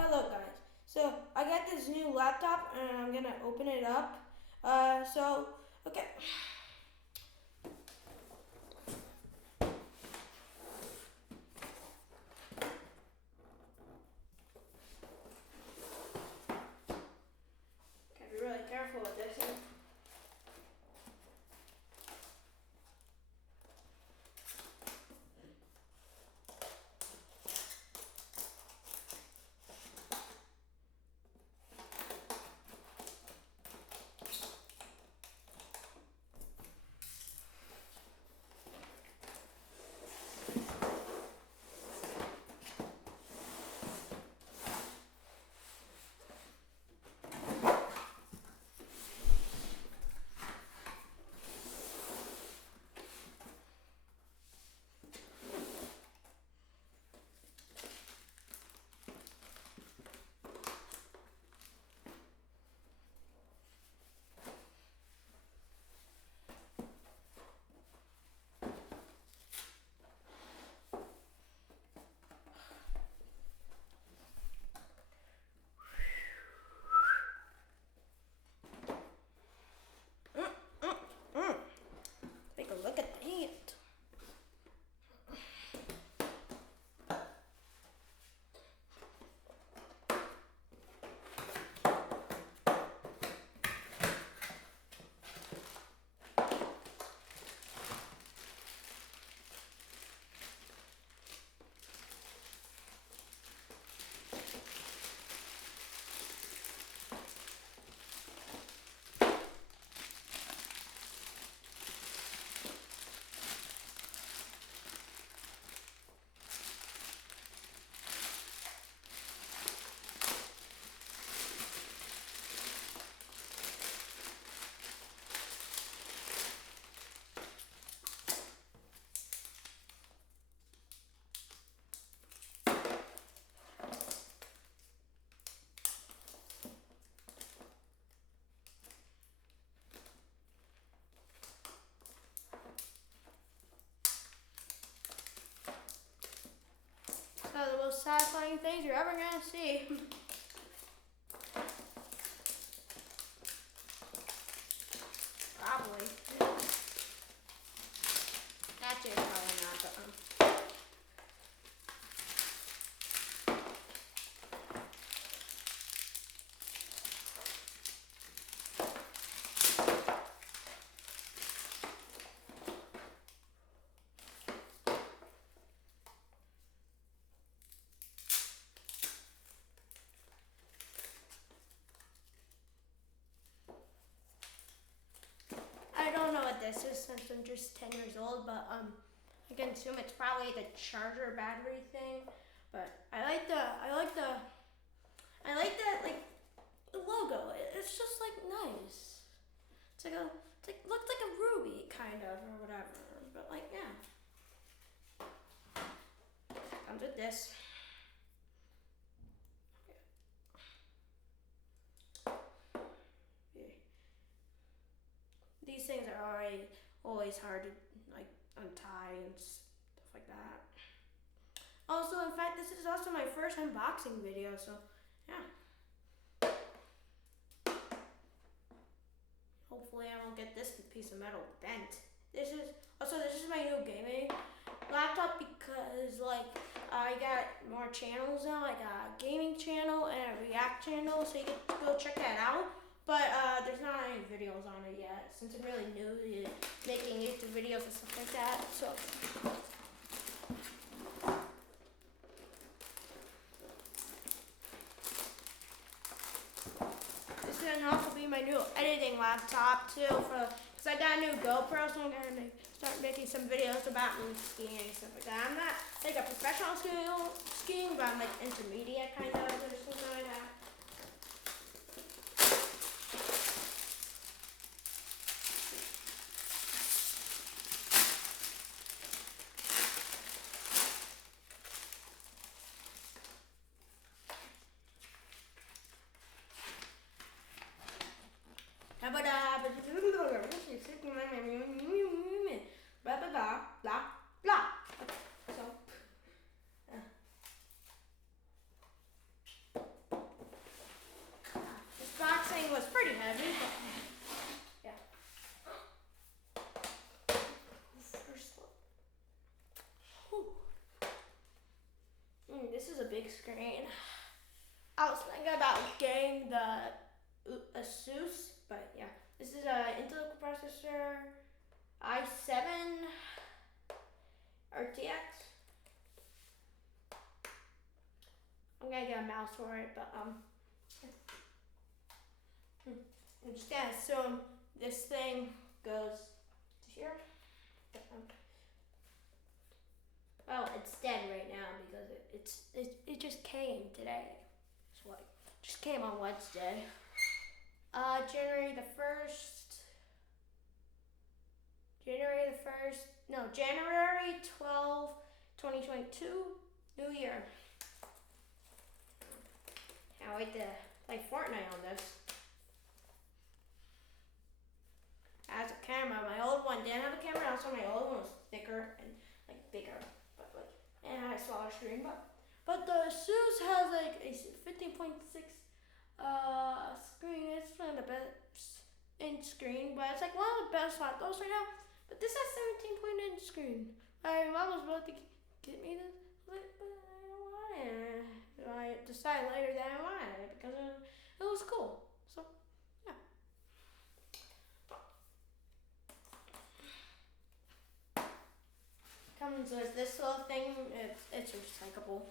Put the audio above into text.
Hello guys. So I got this new laptop and I'm gonna open it up. Okay. Gotta be really careful with this. Take a look at that. So the most satisfying things you're ever gonna see. Probably. Actually, probably not, but I don't know what this is since I'm just 10 years old, but I can assume it's probably the charger battery thing. But I like the like the logo. It's just like nice. Looks like a ruby kind of or whatever. But like yeah, comes with this. Yeah. These things are always hard to like untie and stuff like that. Also, in fact, this is also my first unboxing video, so yeah. Hopefully I won't get this piece of metal bent. This is my new gaming laptop because like I got more channels now, like a gaming channel and a react channel, so you can go check that out. But there's not any videos on it yet since I'm really new to making YouTube videos and stuff like that. So this is gonna also be my new editing laptop too, because I got a new GoPro, so I'm gonna start making some videos about me skiing and stuff like that. I'm not like a professional skiing, but I'm like intermediate kind of or something like that. Blah blah blah blah blah. So was pretty heavy, but yeah. First one. This is a big screen. I was thinking about getting the Asus, but yeah. This is a Intel processor, i7 RTX. I'm gonna get a mouse for it, but I'm just gonna assume this thing goes to here. Well, it's dead right now because it just came today. So it just came on Wednesday. January 12th, 2022, New Year. Can't wait to play Fortnite on this. It has a camera. My old one didn't have a camera, also my old one was thicker and like bigger, and it had a smaller screen. But the Asus has like a 15.6 screen. It's one of the best inch screen, but it's like one of the best laptops right now. But this has 17-point-inch screen. My mom was about to get me this, but I don't want it. I decided later that I wanted it because it was cool. So yeah. Comes with this little thing. It's recyclable.